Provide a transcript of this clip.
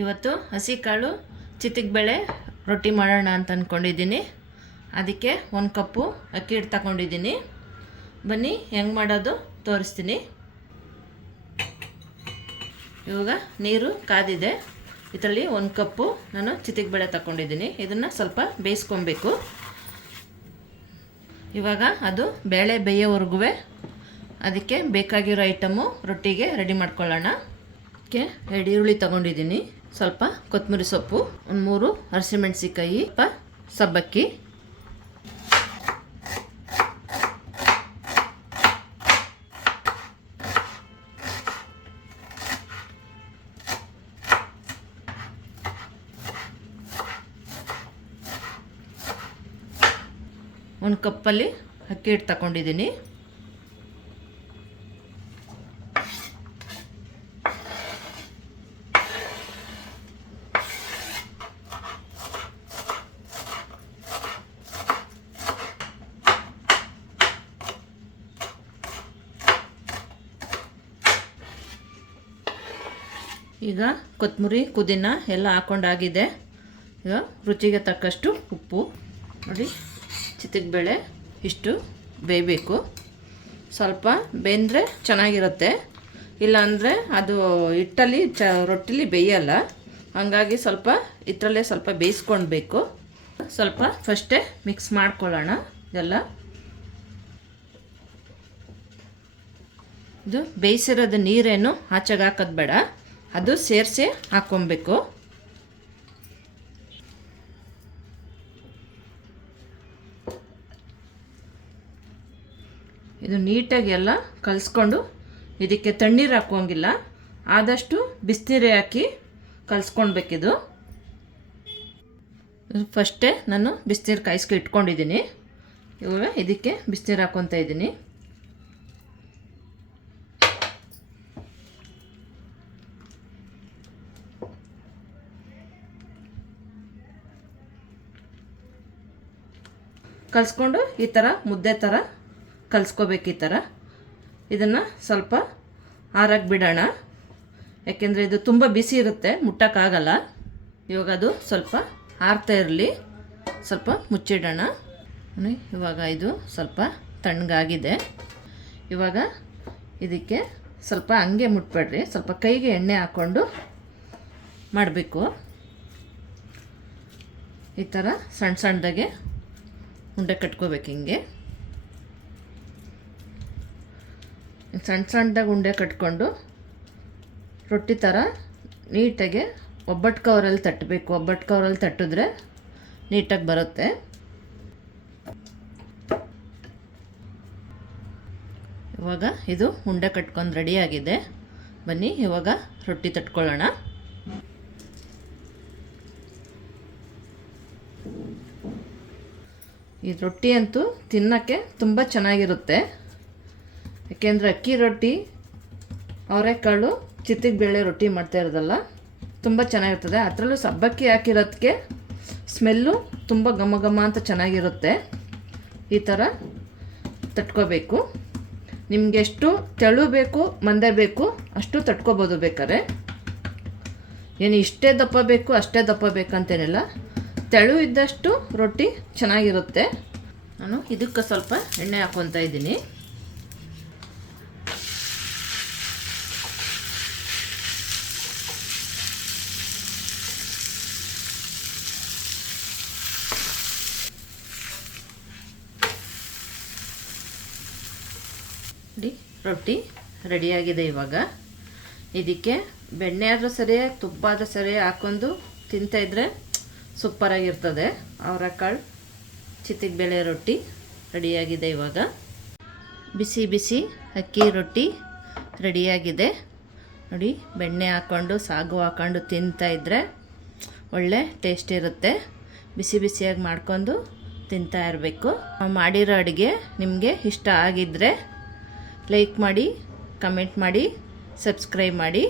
ಇವತ್ತು ಹಸಿ ಕಾಳು ಚಿತ್ತಿಗೆ ಬೇಳೆ ರೊಟ್ಟಿ ಮಾಡೋಣ ಅಂತ ಅಂದ್ಕೊಂಡಿದ್ದೀನಿ. ಅದಕ್ಕೆ 1 ಕಪ್ಪು ಅಕ್ಕಿ ಹಿಟ್ಟು ತಗೊಂಡಿದ್ದೀನಿ. ಬನ್ನಿ ಹೆಂಗೆ ಮಾಡೋದು ತೋರಿಸ್ತೀನಿ. ಇವಾಗ ನೀರು ಕಾದಿದೆ. ಇದರಲ್ಲಿ 1 ಕಪ್ಪು ನಾನು ಚಿತ್ತಿಗೆ ಬೇಳೆ ತಗೊಂಡಿದ್ದೀನಿ. ಇದನ್ನು ಸ್ವಲ್ಪ ಬೇಯಿಸ್ಕೊಬೇಕು. ಇವಾಗ ಅದು ಬೇಳೆ ಬೇಯೋವರೆಗೂ ಅದಕ್ಕೆ ಬೇಕಾಗಿರೋ ಐಟಮು ರೊಟ್ಟಿಗೆ ರೆಡಿ ಮಾಡ್ಕೊಳ್ಳೋಣ. ಅದಕ್ಕೆ 2 ಈರುಳ್ಳಿ ತಗೊಂಡಿದ್ದೀನಿ, ಸ್ವಲ್ಪ ಕೊತ್ತಂಬರಿ ಸೊಪ್ಪು, 3 ಹಸಿಮೆಣಸಿಕಾಯಿ, ಸಬ್ಬಕ್ಕಿ, ಒಂದು ಕಪ್ಪಲ್ಲಿ ಅಕ್ಕಿ ಹಿಟ್ಟು ತಗೊಂಡಿದ್ದೀನಿ. ಈಗ ಕೊತ್ತಂಬರಿ ಪುದೀನ ಎಲ್ಲ ಹಾಕೊಂಡಾಗಿದೆ. ಈಗ ರುಚಿಗೆ ತಕ್ಕಷ್ಟು ಉಪ್ಪು. ನೋಡಿ, ಚಿತ್ತಿಗೆ ಬೇಳೆ ಇಷ್ಟು ಬೇಯಬೇಕು. ಸ್ವಲ್ಪ ಬೆಂದರೆ ಚೆನ್ನಾಗಿರುತ್ತೆ, ಇಲ್ಲಾಂದರೆ ಅದು ಹಿಟ್ಟಲ್ಲಿ ರೊಟ್ಟಿಲಿ ಬೇಯಲ್ಲ. ಹಾಗಾಗಿ ಸ್ವಲ್ಪ ಹಿಟ್ಟಲ್ಲೇ ಸ್ವಲ್ಪ ಬೇಯಿಸ್ಕೊಳ್ಬೇಕು. ಸ್ವಲ್ಪ ಫಸ್ಟೇ ಮಿಕ್ಸ್ ಮಾಡ್ಕೊಳ್ಳೋಣ ಇದೆಲ್ಲ. ಇದು ಬೇಯಿಸಿರೋದು ನೀರೇನು ಆಚೆಗೆ ಹಾಕೋದು ಬೇಡ, ಅದು ಸೇರಿಸಿ ಹಾಕ್ಕೊಬೇಕು. ಇದು ನೀಟಾಗಿ ಎಲ್ಲ ಕಲಿಸ್ಕೊಂಡು, ಇದಕ್ಕೆ ತಣ್ಣೀರು ಹಾಕೋಂಗಿಲ್ಲ, ಆದಷ್ಟು ಬಿಸಿನೀರೇ ಹಾಕಿ ಕಲಿಸ್ಕೊಳ್ಬೇಕಿದು. ಫಸ್ಟೇ ನಾನು ಬಿಸಿನೀರು ಕಾಯಿಸ್ಕೊ ಇಟ್ಕೊಂಡಿದ್ದೀನಿ. ಇವಾಗ ಇದಕ್ಕೆ ಬಿಸಿನೀರು ಹಾಕ್ಕೊತಾ ಇದ್ದೀನಿ. ಕಲಿಸ್ಕೊಂಡು ಈ ಥರ ಮುದ್ದೆ ಥರ ಕಲಿಸ್ಕೋಬೇಕು. ಈ ಥರ ಇದನ್ನು ಸ್ವಲ್ಪ ಆರಕ್ಕೆ ಬಿಡೋಣ, ಯಾಕೆಂದರೆ ಇದು ತುಂಬ ಬಿಸಿ ಇರುತ್ತೆ, ಮುಟ್ಟೋಕ್ಕಾಗಲ್ಲ. ಇವಾಗ ಅದು ಸ್ವಲ್ಪ ಆರ್ತಾ ಇರಲಿ, ಸ್ವಲ್ಪ ಮುಚ್ಚಿಡೋಣ. ಇವಾಗ ಇದು ಸ್ವಲ್ಪ ತಣ್ಣಗಾಗಿದೆ. ಇವಾಗ ಇದಕ್ಕೆ ಸ್ವಲ್ಪ ಹಂಗೆ ಮುಟ್ಬೇಡ್ರಿ, ಸ್ವಲ್ಪ ಕೈಗೆ ಎಣ್ಣೆ ಹಾಕ್ಕೊಂಡು ಮಾಡಬೇಕು. ಈ ಥರ ಸಣ್ಣ ಸಣ್ಣದಾಗೆ ಉಂಡೆ ಕಟ್ಕೋಬೇಕು. ಹಿಂಗೆ ಸಣ್ಣ ಸಣ್ಣದಾಗಿ ಉಂಡೆ ಕಟ್ಕೊಂಡು ರೊಟ್ಟಿ ಥರ ನೀಟಾಗಿ ಒಬ್ಬಟ್ಟು ಕವರಲ್ಲಿ ತಟ್ಟಬೇಕು. ಒಬ್ಬಟ್ಟು ಕವರಲ್ಲಿ ತಟ್ಟಿದ್ರೆ ನೀಟಾಗಿ ಬರುತ್ತೆ. ಇವಾಗ ಇದು ಉಂಡೆ ಕಟ್ಕೊಂಡು ರೆಡಿಯಾಗಿದೆ. ಬನ್ನಿ ಇವಾಗ ರೊಟ್ಟಿ ತಟ್ಕೊಳ್ಳೋಣ. ಈ ರೊಟ್ಟಿ ಅಂತೂ ತಿನ್ನೋಕ್ಕೆ ತುಂಬ ಚೆನ್ನಾಗಿರುತ್ತೆ, ಯಾಕೆಂದರೆ ಅಕ್ಕಿ ರೊಟ್ಟಿ, ಅವರೆಕಾಳು, ಚಿತ್ತಿಗೆ ಬೇಳೆ ರೊಟ್ಟಿ ಮಾಡ್ತಾ ಇರೋದಲ್ಲ, ತುಂಬ ಚೆನ್ನಾಗಿರ್ತದೆ. ಅದರಲ್ಲೂ ಸಬ್ಬಕ್ಕಿ ಹಾಕಿರೋದಕ್ಕೆ ಸ್ಮೆಲ್ಲು ತುಂಬ ಘಮ ಘಮ ಅಂತ ಚೆನ್ನಾಗಿರುತ್ತೆ. ಈ ಥರ ತಟ್ಕೋಬೇಕು. ನಿಮಗೆ ಎಷ್ಟು ತೆಳು ಬೇಕು ಮಂದೆ ಬೇಕು ಅಷ್ಟು ತಟ್ಕೋಬೋದು. ಬೇಕಾದ್ರೆ ಏನು ಇಷ್ಟೇ ದಪ್ಪ ಬೇಕು ಅಷ್ಟೇ ದಪ್ಪ ಬೇಕಂತೇನಿಲ್ಲ, ತೆಳು ಇದ್ದಷ್ಟು ರೊಟ್ಟಿ ಚೆನ್ನಾಗಿರುತ್ತೆ. ನಾನು ಇದಕ್ಕೆ ಸ್ವಲ್ಪ ಎಣ್ಣೆ ಹಾಕ್ಕೊತಾ ಇದ್ದೀನಿ. ರೊಟ್ಟಿ ರೆಡಿಯಾಗಿದೆ. ಇವಾಗ ಇದಕ್ಕೆ ಬೆಣ್ಣೆ ಆದರೂ ಸರಿ, ತುಪ್ಪ ಆದರೂ ಸರಿ ಹಾಕ್ಕೊಂಡು ತಿಂತಾಯಿದ್ರೆ ಸೂಪರಾಗಿರ್ತದೆ. ಅವರೆಕಾಳು ಚಿತ್ತಿಗೆ ಬೇಳೆ ರೊಟ್ಟಿ ರೆಡಿಯಾಗಿದೆ. ಇವಾಗ ಬಿಸಿ ಬಿಸಿ ಅಕ್ಕಿ ರೊಟ್ಟಿ ರೆಡಿಯಾಗಿದೆ. ನೋಡಿ, ಬೆಣ್ಣೆ ಹಾಕ್ಕೊಂಡು ಸಾಗು ಹಾಕ್ಕೊಂಡು ತಿಂತಾಯಿದ್ರೆ ಒಳ್ಳೆ ಟೇಸ್ಟ್ ಇರುತ್ತೆ. ಬಿಸಿ ಬಿಸಿಯಾಗಿ ಮಾಡ್ಕೊಂಡು ತಿಂತಾ ಇರಬೇಕು. ಮಾಡಿರೋ ಅಡುಗೆ ನಿಮಗೆ ಇಷ್ಟ ಆಗಿದ್ದರೆ ಲೈಕ್ ಮಾಡಿ, ಕಮೆಂಟ್ ಮಾಡಿ, ಸಬ್ಸ್ಕ್ರೈಬ್ ಮಾಡಿ.